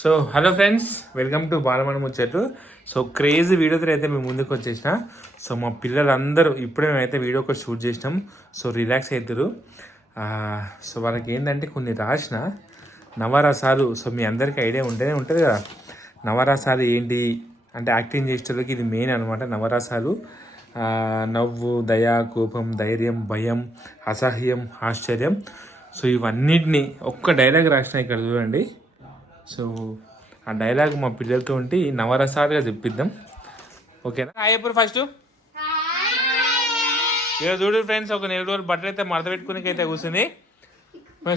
So hello friends, welcome to బాలమణ ముచ్చట్లు. So crazy వీడియోతో అయితే మేము ముందుకు వచ్చేసిన. సో మా పిల్లలందరూ ఇప్పుడే మేమైతే వీడియో ఒకటి షూట్ చేసినాం. సో రిలాక్స్ అవుతారు. సో వాళ్ళకి ఏంటంటే కొన్ని రాసిన నవరసాలు. సో మీ అందరికీ ఐడియా ఉంటేనే ఉంటుంది కదా, నవరసాలు ఏంటి అంటే యాక్టింగ్ చేసేటోళ్ళకి ఇది మెయిన్ అనమాట. నవరసాలు నవ్వు, దయ, కోపం, ధైర్యం, భయం, అసహ్యం, ఆశ్చర్యం. సో ఇవన్నిటిని ఒక్క డైలాగ్ రాసిన ఇక్కడ చూడండి. సో ఆ డైలాగ్ మా పిల్లలతో ఉండి నవరసాలుగా చెప్పిద్దాం, ఓకేనా? ఎప్పుడు ఫస్ట్ ఇక చూడు ఫ్రెండ్స్, ఒక 4 రోజులు బట్టలు అయితే మడత పెట్టుకుని అయితే కూర్చుంది.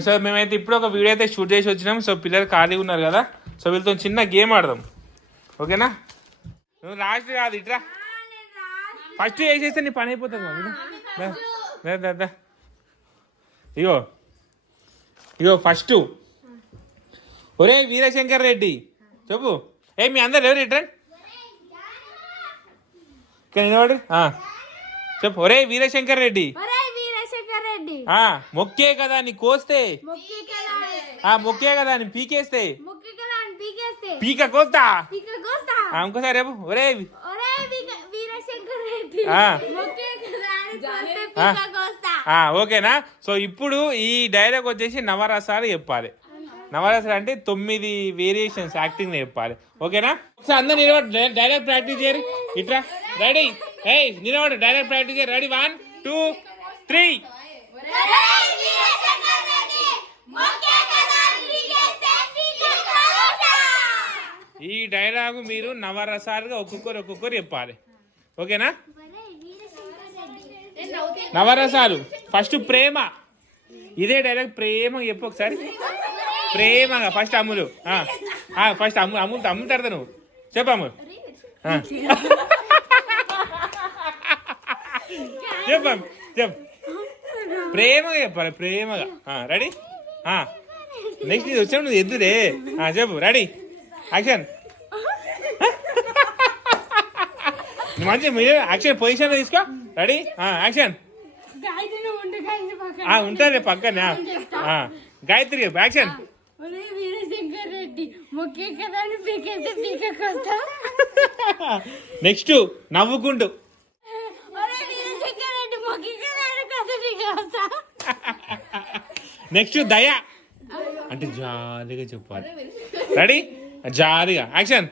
సో మేమైతే ఇప్పుడు ఒక వీడియో అయితే షూట్ చేసి వచ్చినాం. సో పిల్లలు ఖాళీగా ఉన్నారు కదా, సో వీళ్ళతో చిన్న గేమ్ ఆడదాం, ఓకేనా? నువ్వు లాస్ట్ కాదు, ఇట్రా ఫస్ట్ వేసేస్తే నీ పని అయిపోతుంది. మమ్మీ ఇగో ఇగో ఫస్ట్, ఒరే వీరశంకర్ రెడ్డి చెప్పు. మీ అందరు ఎవరు ఇట్రా నిలబడు, చెప్పు. ఒరే వీరశంకర్ రెడ్డి మొక్కే కదా నీ కోస్తే, మొక్కే కదా అని పీకేస్తే పీక కోస్తా. ఇంకోసారి రేపు ఒరే ఓకేనా? సో ఇప్పుడు ఈ డైలాగ్ వచ్చేసి నవరసాలు చెప్పాలి. నవరసాలు అంటే 9 వేరియేషన్స్ యాక్టింగ్ చెప్పాలి, ఓకేనా? ఒకసారి అందరు నిలబడి డైలాగ్ ప్రాక్టీస్ చేయరు. ఇట్రా రెడీ, నిలబడు డైలాగ్ ప్రాక్టీస్ చేయరు. రెడీ 1 2 3. ఈ డైలాగు మీరు నవరసాలుగా ఒక్కొక్కరు చెప్పాలి, ఓకేనా? నవరసాలు ఫస్ట్ ప్రేమ. ఇదే డైలాగ్ ప్రేమ చెప్పు ఒకసారి. ప్రేమగా ఫస్ట్ అమ్ములు, ఫస్ట్ అమ్ములు తర్వాత నువ్వు చెప్పు. అమ్ములు చెప్పు ప్రేమగా చెప్పాలి, ప్రేమగా. రెడీ? నెక్స్ట్ ఇది వచ్చావు నువ్వు ఎద్దురే. చెప్పు. Ready action. మంచి మీరు యాక్షన్ పొజిషన్ తీసుకో. Ready action. ఉంటుంది పక్కనే. గాయత్రి యాక్షన్. నెక్స్ట్ నవ్వుకుంటూ. నెక్స్ట్ దయ అంటే జాలీగా చెప్పాలి. రెడీ జాలీగా యాక్షన్.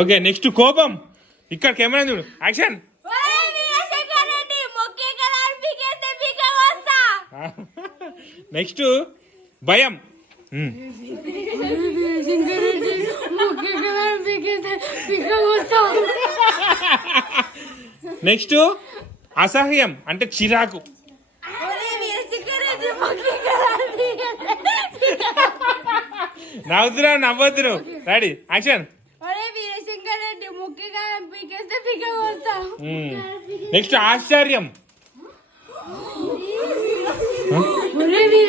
ఓకే నెక్స్ట్ కోపం. ఇక్కడ కెమెరా చూడు యాక్షన్. నెక్స్ట్ భయం. నెక్స్ట్ అసహ్యం అంటే చిరాకు. నవ్వుతురా నవ్వద్దురు. Ready action. నెక్స్ట్ ఆశ్చర్యం. Ready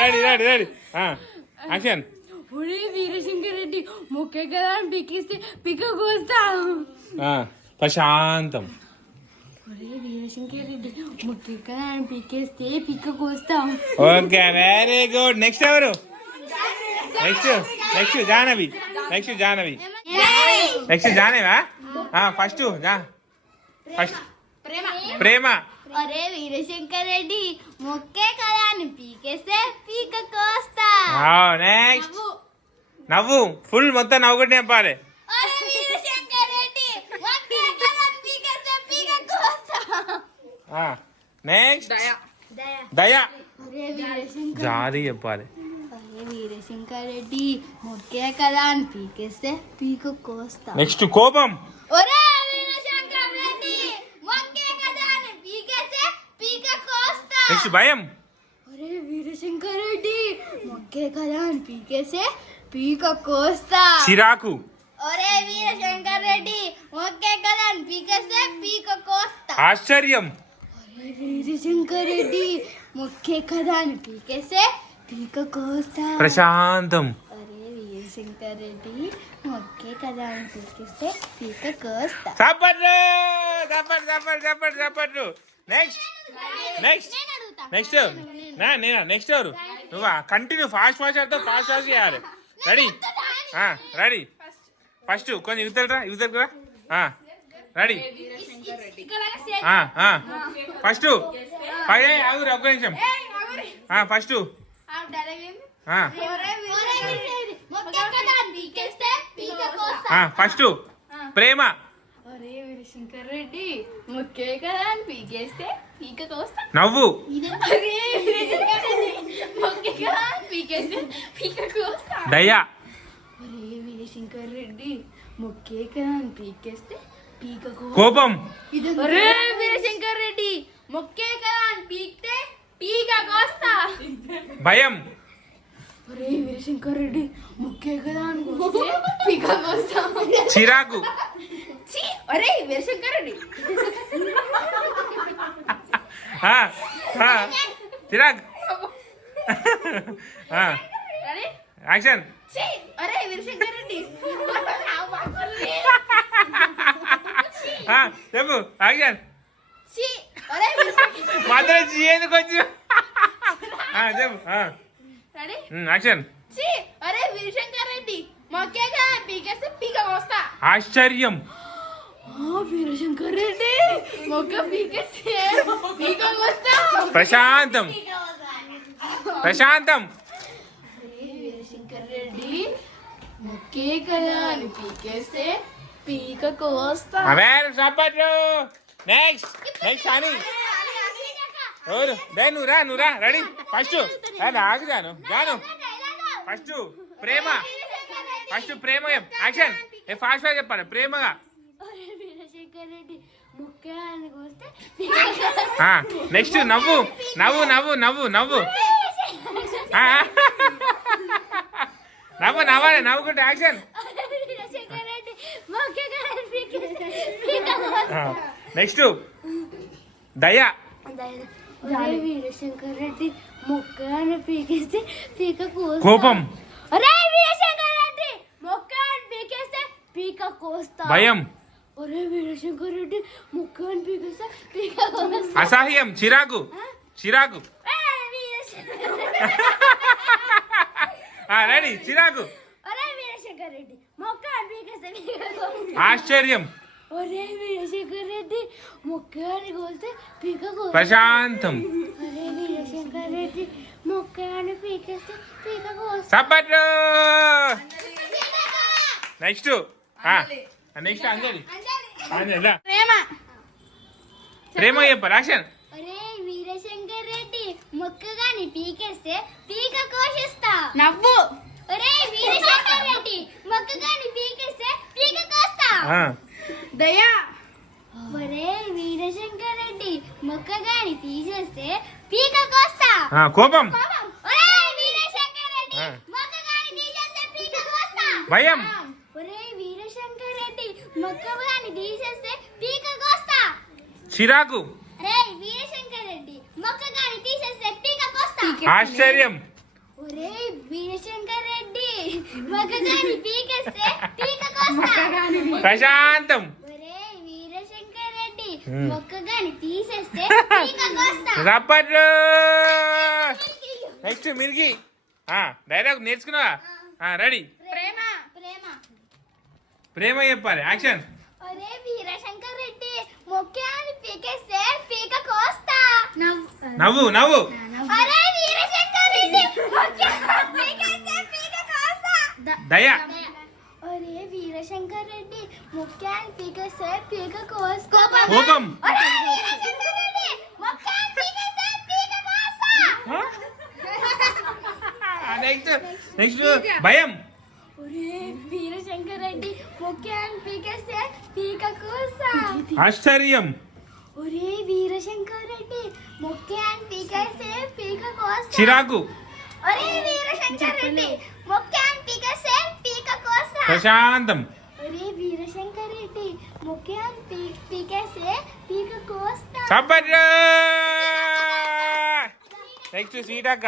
ready ready action. ప్రశాంతం. Okay very good. నెక్స్ట్ ఎవరు? నెక్స్ట్ జాహ్నవి. నెక్స్ట్ జాహ్నవా? ఫస్ట్ ప్రేమ. ఒరే వీరశంకర్ రెడ్డి మొక్కే కదా అని పీకేస్తే పీక కోస్తా. నెక్స్ట్ నవ్వు. ఫుల్ మొత్తం నవ్వుకుంటే చెప్పాలి. నెక్స్ట్ దయ. జాలి చెప్పాలి. వీరశంకర్ రెడ్డి మొక్కే కదా అని పీకేస్తే పీక కోస్తా. నెక్స్ట్ కోపం. ఒరే వీరశంకర్ రెడ్డి మొక్కే కదా అని పీకేస్తే పీక కోస్తా. నెక్స్ట్ భయం. ఒరే వీరశంకర్ రెడ్డి మొక్కే కదా అని పీకేస్తే పీక కోస్తా. చిరాకు. ఒరే వీరశంకర్ రెడ్డి మొక్కే కదా అని పీకేస్తే పీక కోస్తా. ఆశ్చర్యం. ఒరే వీరశంకర్ రెడ్డి మొక్కే కదా అని పీకేస్తే పీక కోస్తా. ప్రశాంతం. ఒరే వీరశంకర్ రెడ్డి మొక్కే కదా అని చూపిస్తే పీక కోస్తా. చప్పట్లు చప్పట్లు చప్పట్లు చప్పట్లు చప్పట్లు. నెక్స్ట్ నెక్స్ట్ నెక్స్ట్ నేనా నెక్స్ట్ ఎవరు నువ్వా? కంటిన్యూ ఫాస్ట్ ఫాస్ట్ అవుతావు, ఫాస్ట్ ఫాస్ట్ చేయాలి. Ready ready. ఫస్ట్ కొంచెం ఇవతలరా ఇవతలరా. రెడీ ఫస్ట్ ఆగురు ఒక్క నిమిషం. ఫస్ట్ ఫస్ట్ ప్రేమ. ఒరే వీరశంకర్ రెడ్డి మొక్కే కదా అని పీకేస్తే పీక కోస్తా. నవ్వు. ఒరే వీరశంకర్ రెడ్డి మొక్కే కదా అని పీకేస్తే పీక కోస్తా. దయ. ఒరే వీరశంకర్ రెడ్డి మొక్కే కదా అని పీకేస్తే పీక కోస్తా. కోపం. ఒరే వీరశంకర్ రెడ్డి మొక్కే కదా అని పీకితే పీక కోస్తా. భయం. ఒరే వీరశంకర్ రెడ్డి మొక్కే కదా అని కోస్తే పీక కోస్తా. చిరాకు. ఒరే వీరశంకర్ రెడ్డి చిరాకు. యాక్షన్. ఒరే వీరశంకర్ రెడ్డి చెప్పు యాక్షన్. ఒరే మాత్రం చేయదు కొంచెం. చెప్పు యాక్షన్. ఒరే వీరశంకర్ రెడ్డి మొక్కే కదా పీకేస్తే పీక కోస్తా. ఆశ్చర్యం. వీరశంకర్ రెడ్డి మొక్క పీకేస్తే పీక కోస్తా. ప్రశాంతం. ప్రశాంతం. వీరశంకర్ రెడ్డి మొక్కే కదా అని పీకేస్తే పీక కోస్తా. చప్పట్లు. నెక్స్ట్ నెక్స్ట్ అని ఎవరు? నువ్వు రా రెడీ. ఫస్ట్ ఆగుదాను జాను. ఫస్ట్ ప్రేమ. ఫస్ట్ ప్రేమ యాక్షన్. ఫాస్ట్ ఫాస్ట్ చెప్పాలి ప్రేమగా. నెక్స్ట్ నవ్వు నవ్వు నవ్వు నవ్వు నవ్వు నవ్వు నవ్వాలి నవ్వుకుంటే యాక్షన్. నెక్స్ట్ దయ. వీరశంకర్ రెడ్డి మొక్క అని పీకేస్తే పీక కోపం. ఒరే వీరశంకర్ రెడ్డి మొక్క అని పీకేస్తే పీక కోస్తా. భయం. ఒరే వీరశంకర్ రెడ్డి మొక్క అని పీకేస్తే పీక కోస్తా. అసహ్యం. చిరాకు. చిరాకు. రెడీ చిరాకు. ఒరే వీరశంకర్ రెడ్డి మొక్క అని పీకేస్తే పీక కోస్తా. ఆశ్చర్యం. ఒరే వీరశంకర్ రెడ్డి మొక్క అని కోస్తే పీక కోస్తా. ప్రశాంతం. ఒరే వీరశంకర్ రెడ్డి మొక్క అని పీకేస్తే పీక కోస్తా. చప్పట్లు. నెక్స్ట్ నెక్స్ట్ అంజలి. అంజలి ప్రేమ. ప్రేమ చెప్పారు యాక్షన్. ఒరే వీరశంకర్ రెడ్డి మొక్కగాని పీకేస్తే పీక కోసిస్తా. నవ్వు. ఒరే వీరశంకర్ రెడ్డి మొక్కగాని పీకేస్తే పీక కోస్తా. దయా. ఒరే వీరశంకర్ రెడ్డి మొక్కగాని తీసేస్తే పీక కోస్తా. కోపం. ఒరే వీరశంకర్ రెడ్డి మొక్కగాని తీసేస్తే పీక కోస్తా. భయం. ఒరే వీరశంకర్ రెడ్డి మొక్కగాని తీసేస్తే పీక కోస్తా. చిరాకు. ఒరే వీరశంకర్ రెడ్డి మొక్కగాని తీసేస్తే పీక కోస్తా. ఆశ్చర్యం. ఒరే వీరశంకర్ రెడ్డి మొక్కగాని పీకేస్తే పీక కోస్తా. ప్రశాంతం. ఒరే వీరశంకర్ రెడ్డి మొక్కగాని తీసేస్తే పీక కోస్తా. చప్పట్లు. నెక్స్ట్ మిర్గి. డైలాగ్ నేర్చుకున్నావా? రెడీ. ప్రేమ. ప్రేమ. ప్రేమ చెప్పాలి యాక్షన్. ఒరే వీరశంకర్ రెడ్డి మొక్కగాని పీకేస్తే పీక కోస్తా. నవ్వు నవ్వు. ఒరే వీరశంకర్ రెడ్డి మొక్కగాని పీకేస్తే పీక కోస్తా. దయ. ఒరే వీరశంకర్ రెడ్డి మొక్కగాని పీకేస్తే పీక కోస్తా. కోపం. ఒరే వీరశంకర్ రెడ్డి మొక్కగాని పీకేస్తే పీక కోస్తా. నెక్స్ట్ నెక్స్ట్ భయం. ఒరే వీరశంకర్ రెడ్డి మొక్కగాని పీకేస్తే పీక కోస్తా. ఆశ్చర్యం. ఒరే వీరశంకర్ రెడ్డి మొక్కగాని పీకేస్తే పీక కోస్తా. చిరాకు. ఒరే వీరశంకర్ రెడ్డి మొక్కగాని పీకేస్తే పీక కోస్తా. ప్రశాంతం. ఒరే వీరశంకర్ రెడ్డి మొక్కగాని పీకేస్తే పీక కోస్తా. చప్పట్లు. నెక్స్ట్ స్వీట్ అక్క.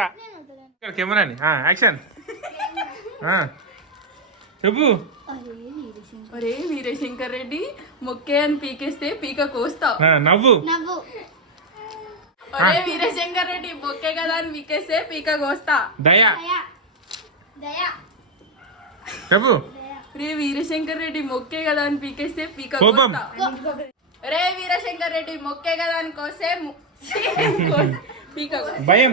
కెమెరాని యాక్షన్. చెప్పు. ఒరే వీరశంకర్ రెడ్డి మొక్కే అని పీకేస్తే పీక కోస్తా. నవ్వు. నవ్వు. ఒరే వీరశంకర్ రెడ్డి మొక్కే కదా అని పీకేస్తే పీక కోస్తా. దయా. దయా. దయా. చెప్పు. రే వీరశంకర్ రెడ్డి మొక్కే కదా అని పీకేస్తే పీక కోపం. కోస్తా. రే వీరశంకర్ రెడ్డి మొక్కే కదా అని కోస్తే పీక కోస్తా. భయం.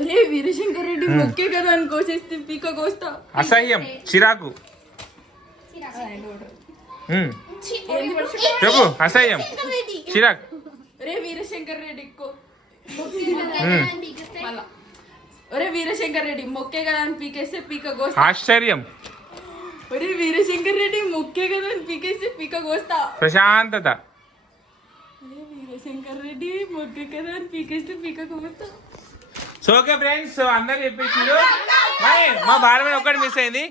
ఒరే వీరశంకర్ రెడ్డి మొక్కే కదా అని కోసేస్తే పీక కోస్తా. అసహ్యం, చిరాకు. చెప్పు. అసహ్యం, చిరాకు. ఒరే వీరశంకర్ రెడ్డి మళ్ళా ఒరే వీరశంకర్ రెడ్డి మొక్కే కదా అని పీకేస్తే పీక కోస్తా. ఆశ్చర్యం. ఒరే వీరశంకర్ రెడ్డి మొక్కే కదా అని పీకేస్తే పీక కోస్తా. ప్రశాంతత. ఒరే వీరశంకర్ రెడ్డి మొక్కే కదా అని పీకేస్తే పీక కోస్తా. సో ఓకే ఫ్రెండ్స్, సో అందరు చెప్పేసిండు. మా బాలమని ఒక్కటి మిస్ అయింది.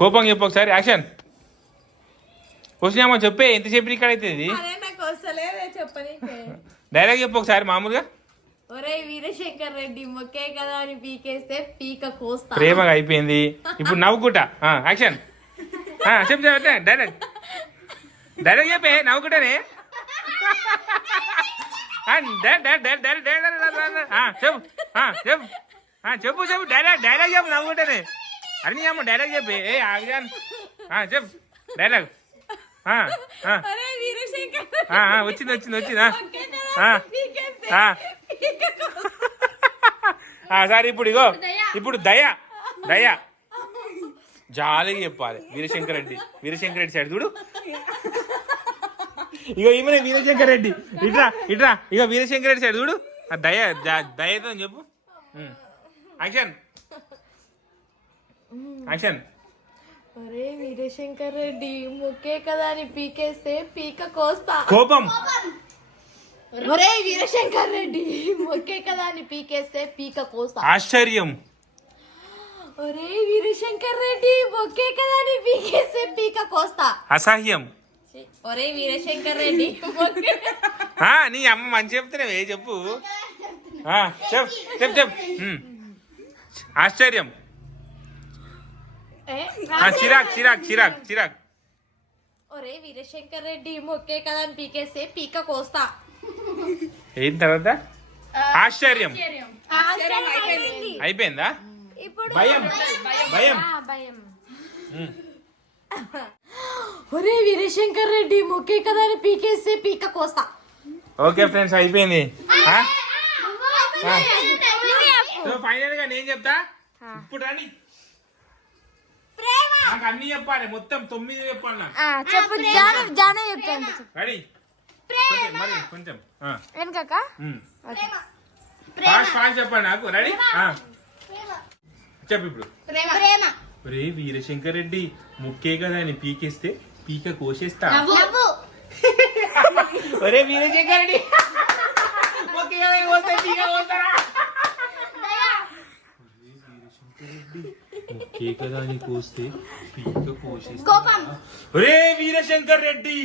కోపం చెప్పు ఒకసారి. యాక్షన్. క్వశ్చన్ చెప్పే ఎంతసేపు ఇక్కడ అయితే ఇది డైరెక్ట్ చెప్పు ఒకసారి మామూలుగా. ఒరే వీరశంకర్ రెడ్డి మొక్కే కదా అని పీకేస్తే పీక కోస్తా. ప్రేమగా అయిపోయింది. ఇప్పుడు నవ్వుకుంటా. యాక్షన్. చెప్పు డైరెక్ట్ డైరెక్ట్ చెప్పే నవ్వుకుంటానే. చెప్పు చెప్పు చెప్పు చెప్పు డైలాగ్ డైలాగ్ చెప్పు నవ్వుకుంటానే. అరే అమ్మ డైలాగ్ చెప్పే. ఆగ్యాన్ చెప్పు డైలాగ్. వచ్చింది వచ్చింది వచ్చింది. సరే ఇప్పుడు ఇగో ఇప్పుడు దయ దయ జాలిగా చెప్పాలి. వీరశంకర్ రెడ్డి వీరశంకర్ రెడ్డి సైడ్ చూడు. ఇగో ఈమె వీరశంకర్ రెడ్డి. ఇట్రా ఇట్రా. ఇగో వీరశంకర్ రెడ్డి సైడ్ చూడు. దయ దయతో చెప్పు. యాక్షన్. యాక్షన్. ఒరే వీరశంకర్ రెడ్డి మొక్కే కదా అని పీకేస్తే పీక కోస్తా. కోపం. ఒరే వీరశంకర్ రెడ్డి మొక్కే కదా అని పీకేస్తే పీక కోస్తా. ఆశ్చర్యం. ఒరే వీరశంకర్ రెడ్డి మొక్కే కదా అని పీకేస్తే పీక కోస్తా. అసహ్యం. ఒరే వీరశంకర్ రెడ్డి నీ అమ్మ మంచి చెప్తున్నావే. చెప్పు చెప్ చెప్ చెప్. ఆశ్చర్యం. చిరాక్ చిరాక్ చిరాక్ చిరాక్. ఒరే వీరశంకర్ రెడ్డి మొక్కే కదా అని పీకేస్తే పీక కోస్తా. అయిన తర్వాత ఆశ్చర్యం అయిపోయిందా. భయం భయం. ఒరే వీరశంకర్ రెడ్డి మొక్కే కదా అని పీకేస్తే పీక కోస్తా. ఓకే ఫ్రెండ్స్ అయిపోయింది. ఫైనల్ గా నేను చెప్తా. ఇప్పుడు రాని నాకు అన్ని చెప్పాలి. మొత్తం 9 చెప్పాలి నాకు. చెప్పు. జాన చెప్తాను. రెడీ. మరి కొంచెం వెనకాక ఫాస్ట్ ఫాస్ట్ చెప్పండి నాకు. రెడీ. చెప్పు ఇప్పుడు. ప్రేమ. ఒరే వీరశంకర్ రెడ్డి ముక్కే కదా అని పీకేస్తే పీక కోసేస్తా. నవ్వు. ఒరే వీరశంకర్ రెడ్డి ముక్కే కదా అని కోస్తే పీక కోస్తారా. ముక్కే కదా అని కోస్తే పీక కోసేస్తా. కోపం. ఒరే వీరశంకర్ రెడ్డి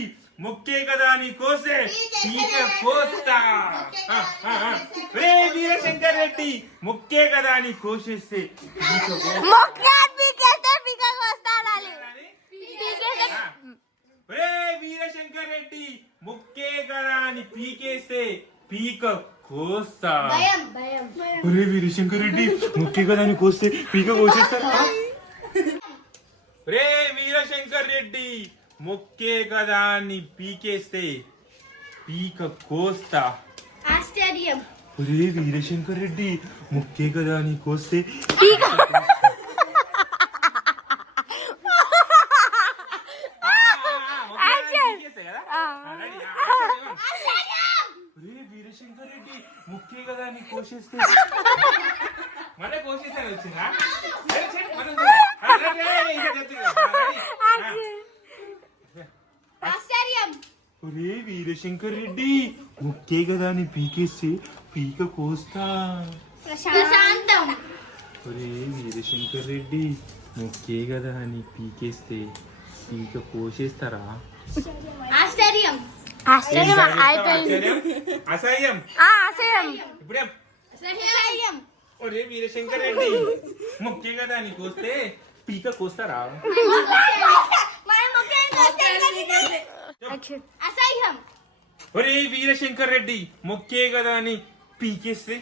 ముక్కే కదా అని కోస్తే పీక కోస్తా. ఒరే వీరశంకర్ రెడ్డి ముక్కే కదా అని కోసేస్తే పీక కోస్తా. ఒరే వీరశంకర్ రెడ్డి ముక్కే కదా అని పీకేస్తే పీక కోస్తా. ఒరే వీరశంకర్ రెడ్డి ముక్కే కదా అని కోస్తే పీక కోసేస్తా. ఒరే వీరశంకర్ రెడ్డి ముక్కే కదా అని పీకేస్తే పీక కోస్తా. ఆశ్చర్యం. ఒరే వీరశంకర్ రెడ్డి ముక్కే కదా అని కోస్తే వీరశంకర్ రెడ్డి ముఖ్య కదా అని కోసేస్తే మళ్ళీ కోసేస్తాను వచ్చిందా. ఆశ్చర్యం. ఒరే వీరశంకర్ రెడ్డి ముఖ్య కదా అని పీకేస్తే పీక కోస్తా. ప్రశాంతం. ఒరే వీరశంకర్ రెడ్డి ముఖ్య కదా అని పీకేస్తే పీక కోసేస్తారా. ఆశ్చర్యం. అసహ్యం. అసహ్యం. ఇప్పుడే అసహ్యం. ఒరే వీరశంకర్ రెడ్డి మొక్కే కదా నీకు వస్తే పీక కోస్తారా? అసహ్యం. ఒరే వీరశంకర్ రెడ్డి మొక్కే కదా అని పీకేస్తే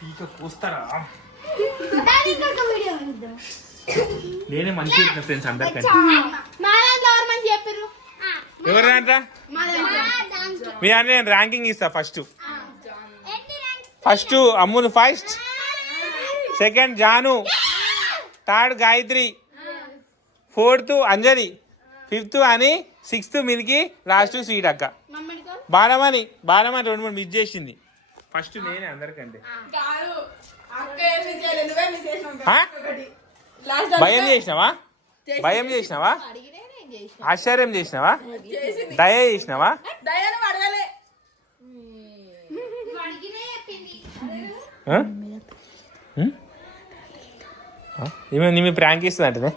పీక కోస్తారా? దాని ఇంకొక వీడియో చూద్దాం. నేనే మంచి చెప్పిన ఫ్రెండ్స్ అందరికంటే. మా దాంట్లో ఎవరు మంచి చెప్పారు? ఎవరు దాంట్లో మా దాంట్లో. మీ అన్న నేను ర్యాంకింగ్ ఇస్తా. First Ammulu, first second Janu, third Gayatri, fourth Anjali, fifth Ani, sixth Milki, last sweet అక్క. బాలమని 2-3 మిస్ చేసింది. ఫస్ట్ నేనే అందరికంటే. కాదు అక్క ఏం మిస్ చేయలేదు, నువ్వే మిస్ చేసినావు. ఆ? ఒకటి లాస్ట్ భయం చేసినావా? భయం చేసినావా? ఆశ్చర్యం చేసినావా? దయ చేసినావా? దయను అడగలే. ఆ? ఈమె నీ ప్రాంక్ ఇస్తుంది అంటే